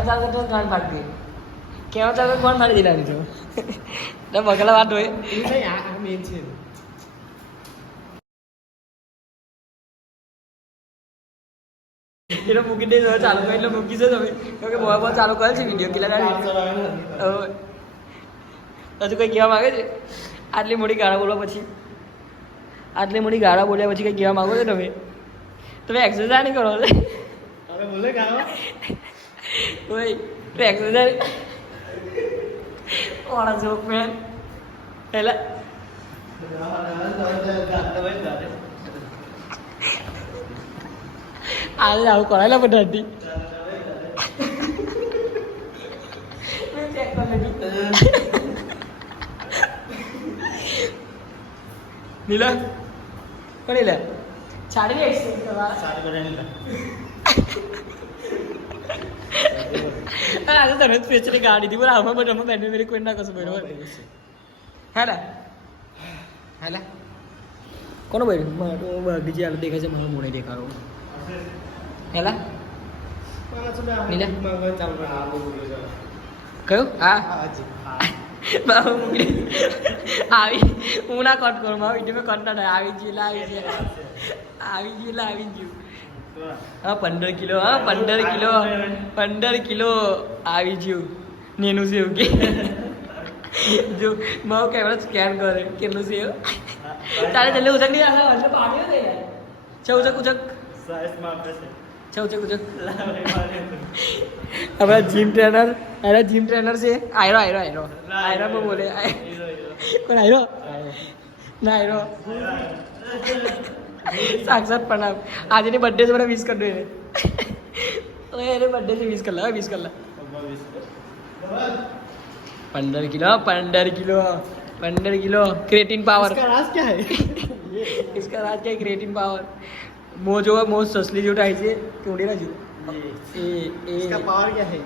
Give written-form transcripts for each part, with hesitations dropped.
કેવા ચાલુ તો ગાન ફાડી દે કેવા ચાલુ કોણ ફાડી દીધા તો બગલા વાત હોય આ મેન છે એટલે મૂકી દે ચાલુ કરે એટલે મૂકી દો તમે કે બહુ ચાલુ કરે છે વિડીયો કેટલા હજુ કંઈ કહેવા માગે છે આટલી મોટી ગાળા બોલવા પછી આટલી મોટી ગાળા બોલ્યા પછી કંઈ કહેવા માગો છો તમે એક્સરસાઇઝ નહીં કરો હવે બોલે ગાવા ઓય તો એક્સરસાઇઝ ઓણા જોક મેન પહેલા આજે આવું કરાયેલા બધાથી નીલા કોણ લે છાડી એક્સરસાઇઝ કરવા આજે તને સ્પેશિયલી ગાડી હતી બોલા આમાં બધા બેન મેરી કોઈ ના કશું બરોબર હેલા હેલા કોનો ભાઈ મારો બીજી હાલ દેખાય છે મને મોડે દેખાડો હેલા નીલા કયું હા બાબુ મૂકી આવી હું ના કટ કરું મારા વિડીયો કટ ના થાય આવી ગયું આવી ગયું આવી ગયું હા 15 કિલો હા 15 કિલો આવી ગયું નેનું છે એવું કે જો મારો કેમેરા સ્કેન કરે કેટલું છે એવું તારે જલ્દી ઉચક નહીં આવે એટલે પાણી થઈ જાય છે ઉચક આપણા જીમ ટ્રેનર છે આયરો પણ બોલે કોણ આયરો ના આયરો સાક્ષાત પ્રણામ આજની બર્થડે છે મને વિશ કરી દો એને બર્થડે છે વિશ કરી લા 15 किलो क्रिएटिन पावर इसका राज क्या है इसका राज क्या है क्रिएटिन पावर मो जो है मो ससली जो टाइप से क्योंडी ना जी इसका पावर क्या है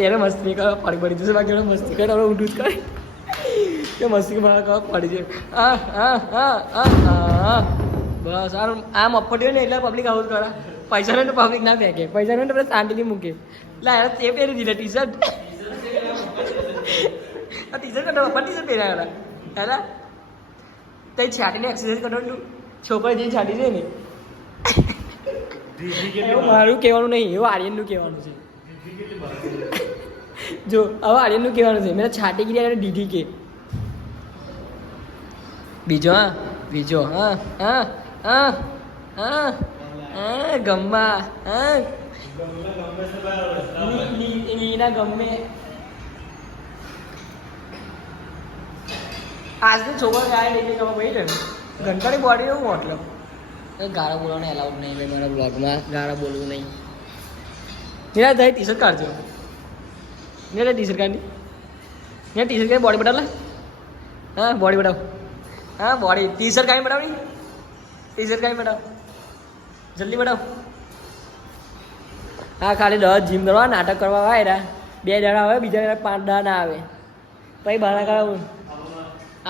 यार मस्ती का पड़ी पड़ी दूसरे बाकी में मस्ती कर और उठूस कर क्या मस्ती का बड़ा का पड़ी जे बस यार आम अपडियो ने એટલે પબ્લિક આઉટ કરે પૈસા ને તો પબ્લિક ના ફેંકે પૈસા ને તો આપણે શાંતિથી મૂકે લા યાર તે પહેરી દીધા ટી-શર્ટ આ ટી-શર્ટ કઢો પણ ટી-શર્ટ પહેરાયા હેલા તે છાટીને એક્સરસાઇઝ કરવાનું છોકરા જે છાટી છે ને એવું મારું કહેવાનું નહીં એવું આર્યનનું કહેવાનું છે જો હવે આર્યનનું કહેવાનું છે મેરા છાટી ગયા અને દીધી કે બીજો ગમ્મા લીના ગમે આજની છોકરા ગાય લઈ ગઈ ખબર ભાઈ ને ઘંટાની બોડી એવું મતલબ ગાળા બોલવાનું એલાઉડ નહીં ભાઈ મારા બ્લોગમાં ગાળા બોલવું નહીં મેરા થાય ટી શર્ટ કાઢજો મેરા ટી શર્ટ કાઢની મેરા ટી શર્ટ કાઢી બોડી બતાવ હા બોડી બતાવ હા બોડી ટી શર્ટ કાઢી બતાવની ટી શર્ટ કાઢી બતાવ જલ્દી બતાવ હા ખાલી 10 જીમ કરવા નાટક કરવા આવે રા 2 જણા આવે બીજા 5 દાડા ના આવે પછી બહાર કરાવું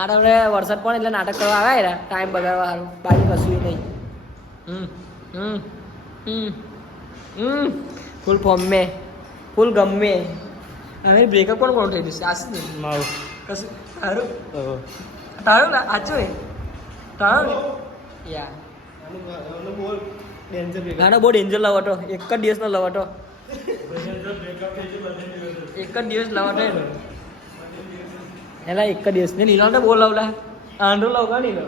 આ તમને વરસાદ પણ એટલે નાટક કરવા આવે રા ટાઈમ બગાડવા સારું બાકી કશું નહીં ફૂલ ફોર્મ મેં ફૂલ ગમે હવે બ્રેકઅપ પણ કોણ થઈ જશે આશી નહીં મારું કશું તારું તારું ને આચું ને તારું ને યા ગાનો બહુ ડેન્જર લવાટો એક જ દિવસનો લવાટો એક જ દિવસ લવાટો એલા એક જ દિવસ ને લીલો તો બહુ લવલા આંડો લવગા નહીં લો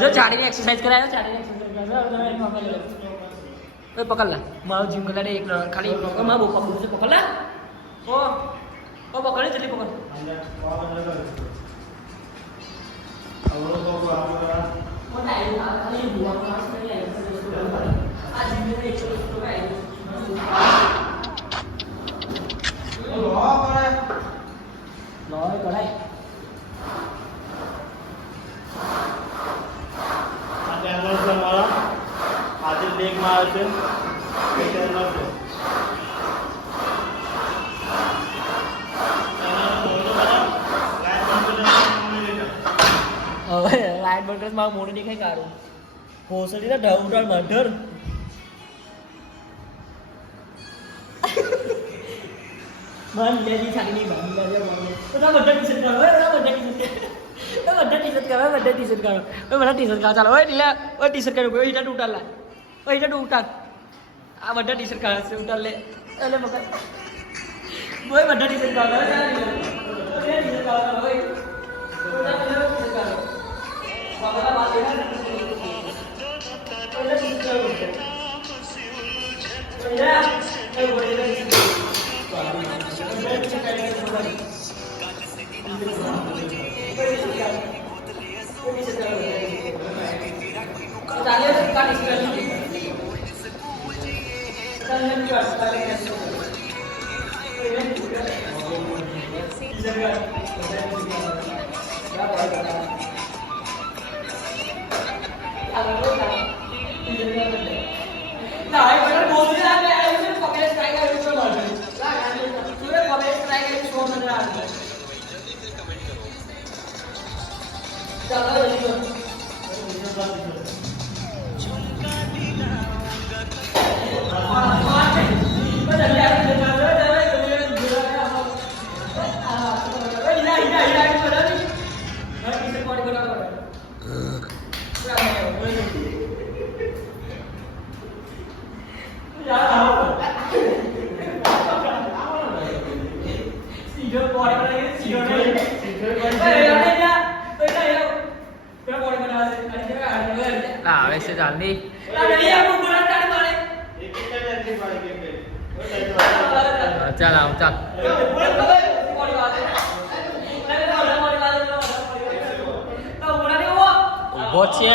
જો ચાડીને એક્સરસાઇઝ કરાય ચાડીને એક્સરસાઇઝ પકડ લા મારો જીમ કરાડે એક ખાલી એક માં બહુ પકડું છે પકડ લા ઓ પકડ જલ્દી પકડ આજે લેગ માં આવે છે હવે લાઈટ બંધ મારું મોઢું દેખાય કાઢું ભોસડી ના ઢવડાળ મઢર मन ले दी छाड़ी नहीं बन ले तो बड़ा टी-शर्ट करो बड़ा टी-शर्ट करो बड़ा टी-शर्ट करो बड़ा टी-शर्ट करो चलो ओए ढीला ओए टी-शर्ट करो ओए इटा टूटा ला ओए इटा टूटा आ बड़ा टी-शर्ट करो से उठा ले ले पकड़ ओए बड़ा टी-शर्ट करो ओए टी-शर्ट करो ओए उठा ले टी-शर्ट करो बाबा बात है ना ओए टी-शर्ट करो ओए ओए बोले वैसे डाल दी चल आओ चल बहुत છે